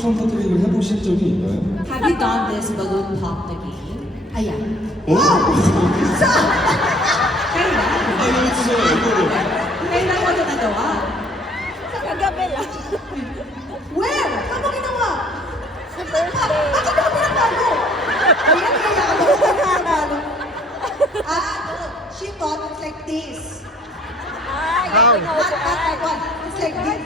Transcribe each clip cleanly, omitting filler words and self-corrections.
풍선 터뜨리기를 해보신 적이 있나요? Have you done this balloon pop the game? Ayan. Kailan? Ano ito sa ito? Kailan mo ito nagawa? Sa kagabi lang. Where? Saan mo ginawa? Bakit ako pinagbago? Ayan, kaya ako pinagbago. She thought it's like this. Ay, It's like this.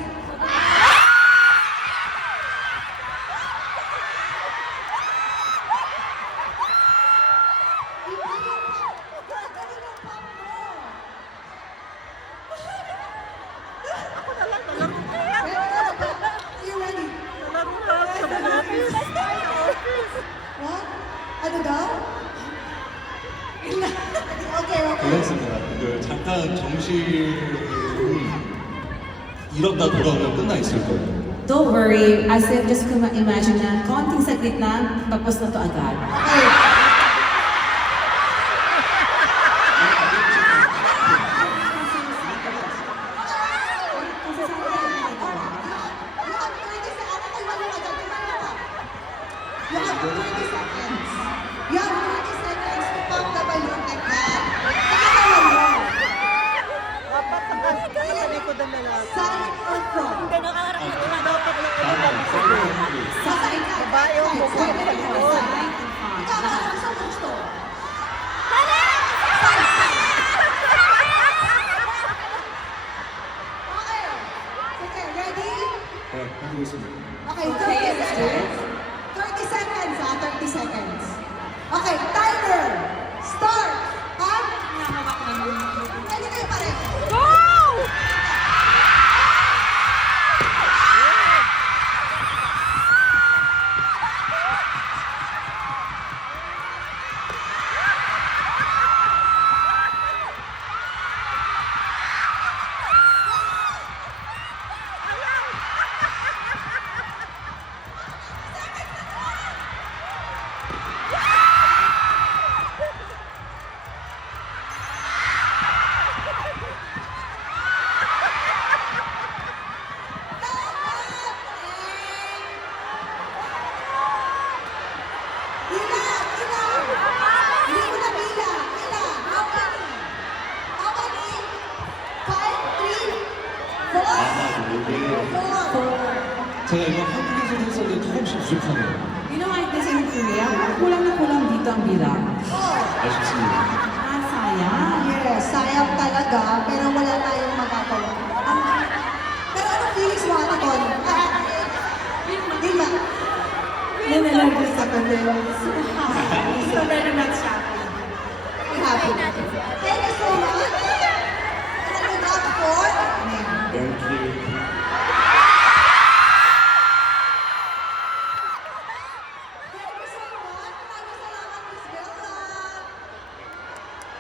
Are you ready? What? Ano daw? Okay. 괜찮습니다. 그 잠깐 정신이 이러다 돌아오면 끝나 있을 거예요. Don't worry, as if just imagine na konting saglit na, tapos na to agad. Okay. You have 30 seconds. You have 30 seconds to pop the balloon like that. Nakakawal mo. Nakalikod na lang. Side or front? Hindi, nakaharap na dapat na Side. Babae o buko. Side. Ikaw, ano sa gusto? Okay. Sige, ready? 네, 해보겠습니다. Okay, Okay, 30 let's do it. seconds. 30 seconds, 30 seconds. Okay, timer. Start. Ha? Pwede kayo pareho. Go! Ilan? Hindi ko na bilang. Ilan? How many? How many? 5, 3, 4, 제가 이거 한국에서 했을 때 조금씩 부족하네요. You know, like this in Korea, kulang na kulang dito ang bilang. 아쉽습니다. Ah, sayang. Yes, sayang talaga, pero wala tayong magagawa. Pero anong feelings mo, Ate Con? Di ba? Nanalagos ako din. So very much happy. Happy. Thank you so much. And then we got for... Thank you.